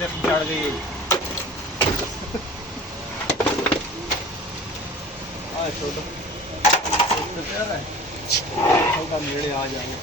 ਤੇ ਚੜ ਗਈ ਆ ਛੋਟਾ ਤੇ ਪਿਆਰਾ ਹੈ ਹਲਕਾ ਨੇੜੇ ਆ ਜਾਵੇ